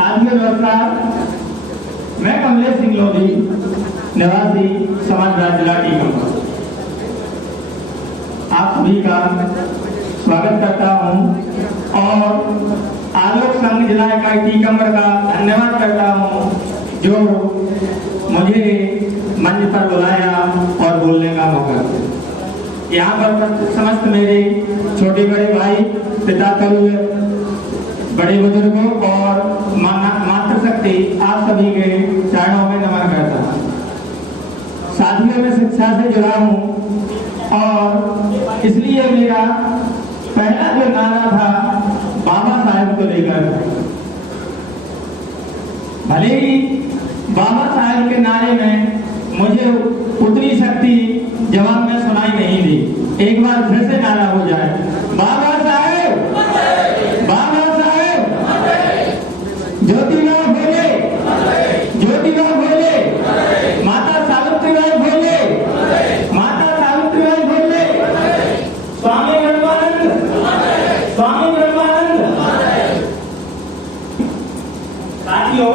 साथियों नमस्कार, मैं कमलेश सिंह लोधी, निवासी समाजवाद जिला टीकमगढ़, आप सभी का स्वागत करता हूं और आलोक संघ जिला इकाई टीकमगढ़ का धन्यवाद करता हूं जो मुझे मंच पर बुलाया और बोलने का मौका दिया। यहाँ पर समस्त मेरे छोटे बड़े भाई, पिता तुल्य बड़े बुजुर्गों और मातृशक्ति आप सभी के चरणों में नमन करता हूँ। साथियों में शिक्षा से जुड़ा हूँ और इसलिए मेरा पहला जो नारा था बाबा साहेब को लेकर, भले ही बाबा साहेब के नारे में मुझे उतनी शक्ति जवाब में सुनाई नहीं दी। एक बार फिर से नारा हो जाए, बाबा साहेब, बाबा साहेब, ज्योतिबा फुले, ज्योतिबा फुले, माता सावित्रीबाई फुले, माता सावित्रीबाई फुले, स्वामी ब्रह्मानंद, स्वामी ब्रह्मानंद। साथियों,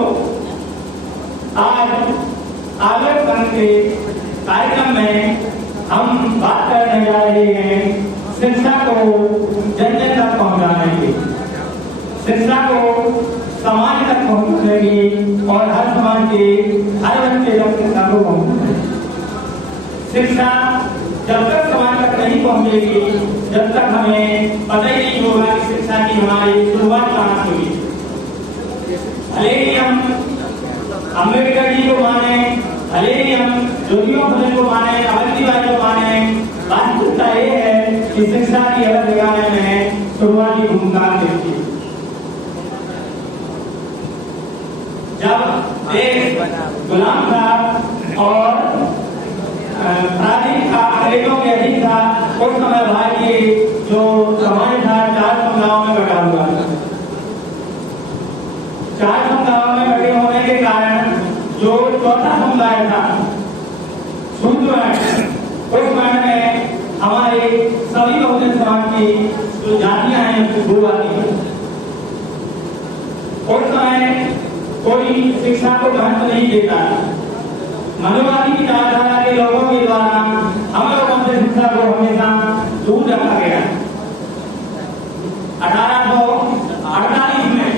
आज आलोक संघ के कार्यक्रम में हम बात करने जा रहे हैं शिक्षा को जन जन तक पहुंचाने की, शिक्षा को समाज तक पहुंचाने की और हर समाज के हर बच्चे तक शिक्षा को पहुंचाने। शिक्षा जब तक समाज तक नहीं पहुंचेगी, जब तक हमें पता ही नहीं होगा कि शिक्षा की हमारी शुरुआत कहाँ से हुई। भले ही हम अम्बेडकर जी को माने, भले ही हम ज्योतिबा फुले को माने, सावित्रीबाई को माने, वास्तविकता ये है कि शिक्षा की अलग जगाने में शुरुआती भूमिका निभाई। जब देश गुलाम था और प्राचीन था, अंग्रेजों के अधीन था, उस समय भारतीय जो समाज था 4 समुदायों में बटा हुआ था। 4 समुदायों में बटे होने के कारण जो चौथा समुदाय था शूद्र, उस समय में हमारे सभी बहुजन समाज की जो जातियां हैं वो आती हैं। उस समय कोई शिक्षा को महत्व नहीं देता। मनुवादी की विचारधारा के लोगों के द्वारा हम लोगों से शिक्षा को हमेशा दूर रखा गया। 1848 में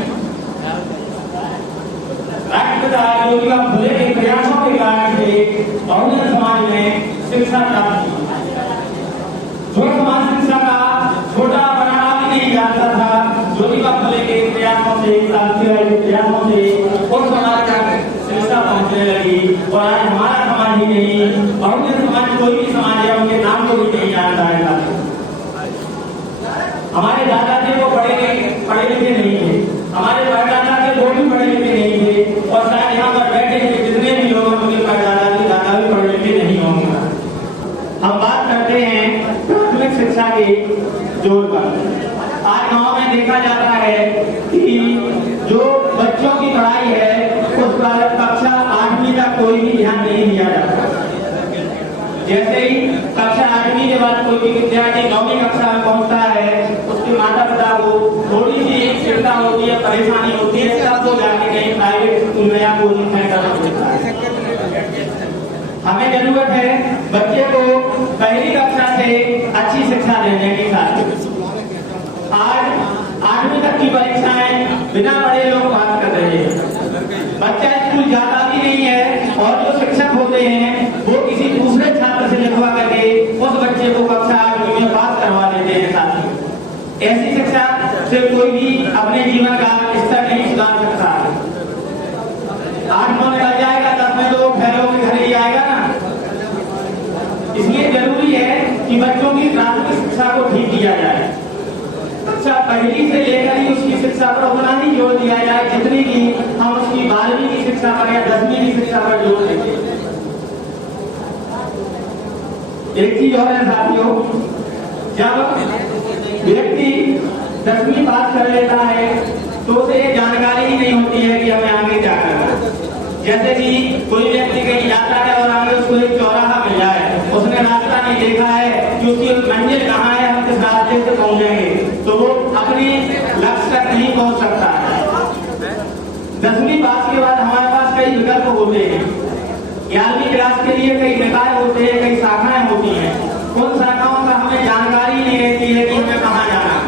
राष्ट्रपिता ज्योतिबा फुले के प्रयासों के कारण से बहुजन समाज में शिक्षा प्राप्त की। जो समाज शिक्षा का छोटा बड़ा भी नहीं जानता था, ज्योतिबा फुले के प्रयासों से, सावित्रीबाई के प्रयासों से उस समाज तक शिक्षा पहुंचने लगी। और आज हमारा समाज ही नहीं, बहुजन समाज कोई भी समाज है, उनके नाम को भी नहीं जानता है। हमारे दादाजी को पढ़े लिखे नहीं थे, हमारे परदादा थे वो भी पढ़े लिखे नहीं थे, और शायद यहाँ पर बैठे हुए जितने भी लोग उनके परदादा थे, दादा भी पढ़े लिखे नहीं होंगे। हम बात करते हैं प्राथमिक शिक्षा के जोर पर। आज गांव में देखा जाता है कि जो बच्चों की पढ़ाई है उस पर कक्षा 8वीं तक कोई भी ध्यान नहीं दिया जाता। जैसे ही कक्षा 8वीं के बाद कोई भी विद्यार्थी 9वीं कक्षा में पहुंचता है, उसके माता पिता को थोड़ी सी चिंता होती है, परेशानी होती है, तब वो जाके कहीं प्राइवेट स्कूल में या कोचिंग सेंटर में होता है। हमें जरूरत है बच्चे को पहली कक्षा से अच्छी शिक्षा देने की। आज 8वीं तक की परीक्षाएं बिना पढ़े लोग पास कर रहे हैं। बच्चा स्कूल जाता भी नहीं है और जो शिक्षक होते हैं वो किसी दूसरे छात्र से लिखवा करके उस बच्चे को कक्षा 8वीं में पास करवा देते हैं। साथ ऐसी शिक्षा से कोई भी अपने जीवन का स्तर नहीं सुधार सकता। 8 9 निकल जाएगा, 10 में तो फेल होकर घर ही आएगा ना। इसलिए जरूरी है कि बच्चों की प्राथमिक शिक्षा को ठीक किया जाए। कक्षा पहली से लेकर ही उसकी शिक्षा पर उतना ही जोर दिया जाए जितनी की हम उसकी 12वीं की शिक्षा पर या 10वीं की शिक्षा पर जोर देते हैं। एक चीज और है साथियों, जब व्यक्ति 10वीं पास कर लेता है तो उसे ये जानकारी ही नहीं होती है कि हमें आगे क्या करना है। जैसे कि कोई व्यक्ति कहीं जाता है और आगे उसको एक चौराहा मिल जाए, उसने रास्ता नहीं देखा है कि उसकी मंजिल कहाँ है, हम किस रास्ते से पहुंचेंगे, तो वो अपने लक्ष्य तक नहीं पहुंच सकता है। 10वीं पास के बाद हमारे पास कई विकल्प होते हैं। 11वीं क्लास के लिए कई निकाय होते हैं, कई शाखाएं होती हैं। उन शाखाओं का हमें जानकारी नहीं रहती है कि हमें कहाँ जाना है।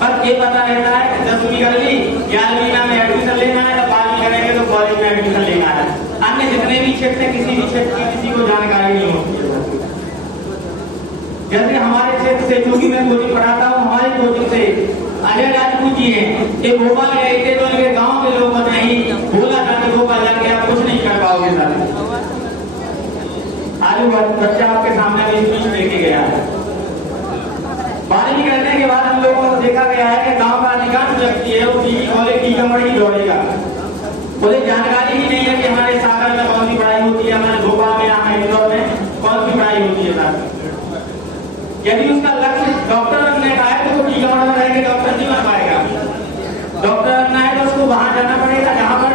बस ये पता रहता है कि 10वीं कर ली, 11वीं में हमें एडमिशन लेना है, 12वीं करेंगे तो कॉलेज में एडमिशन लेना है। अन्य जितने भी क्षेत्र है, किसी भी क्षेत्र की किसी को जानकारी नहीं होती है। जैसे हमारे क्षेत्र से, क्योंकि मैं कोचिंग पढ़ाता हूँ, हमारी कोचिंग से अजय राजपूत जी हैं, ये भोपाल गए थे तो इनके गांव के लोगों ने ही बोला था कि भोपाल जाके आप कुछ नहीं कर पाओगे सर। आज बच्चा आपके सामने भी स्पीच लेके गया है। 12वीं करने के बाद हम लोगों को देखा गया है कि गांव का अधिकांश व्यक्ति है वो पीजी कॉलेज की कमर ही दौड़ेगा। मुझे जानकारी ही नहीं है कि हमारे सागर में कौन सी पढ़ाई होती है, हमारे भोपाल में, यहाँ इंदौर में कौन सी पढ़ाई होती है सर। यदि उसका लक्ष्य डॉक्टर बनने का है तो वो टीका में रह के डॉक्टर नहीं बन पाएगा। डॉक्टर बनना है तो उसको वहां जाना पड़ेगा जहां पर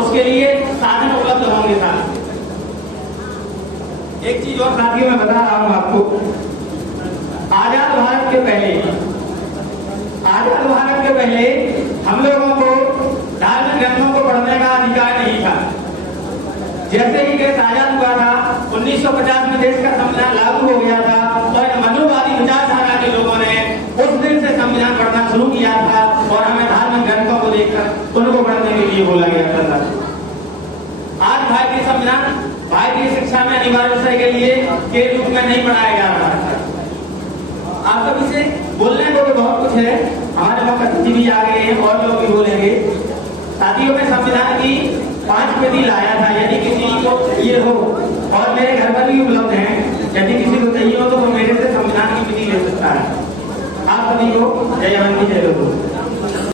उसके लिए साधन उपलब्ध होंगे साथ। एक चीज और साथियों मैं बता रहा हूं आपको, आजाद भारत के पहले हम लोगों को धार्मिक ग्रंथों को पढ़ने का अधिकार नहीं था। जैसे ही देश आजाद हुआ था, 1950 में देश का संविधान लागू हो गया था और मनुवादी विचारधारा के लोगों ने उस दिन से संविधान पढ़ना शुरू किया था और हमें धार्मिक ग्रंथों को देखकर उनको पढ़ने के लिए बोला गया था। आज भारतीय संविधान भारतीय शिक्षा में अनिवार्य विषय के लिए के रूप में नहीं पढ़ाया जा रहा है। आप सभी से बोलने को तो बहुत कुछ है, हमारे मुख्यमंत्री भी आ गए हैं और लोग भी बोलेंगे। साथियों में संविधान की 5 प्रति लाया था, यदि किसी को ये हो, और मेरे घर पर भी उपलब्ध है, यदि किसी को चाहिए हो तो वो मेरे से संविधान की प्रति ले सकता है। आप सभी को जय जवान की जय हो।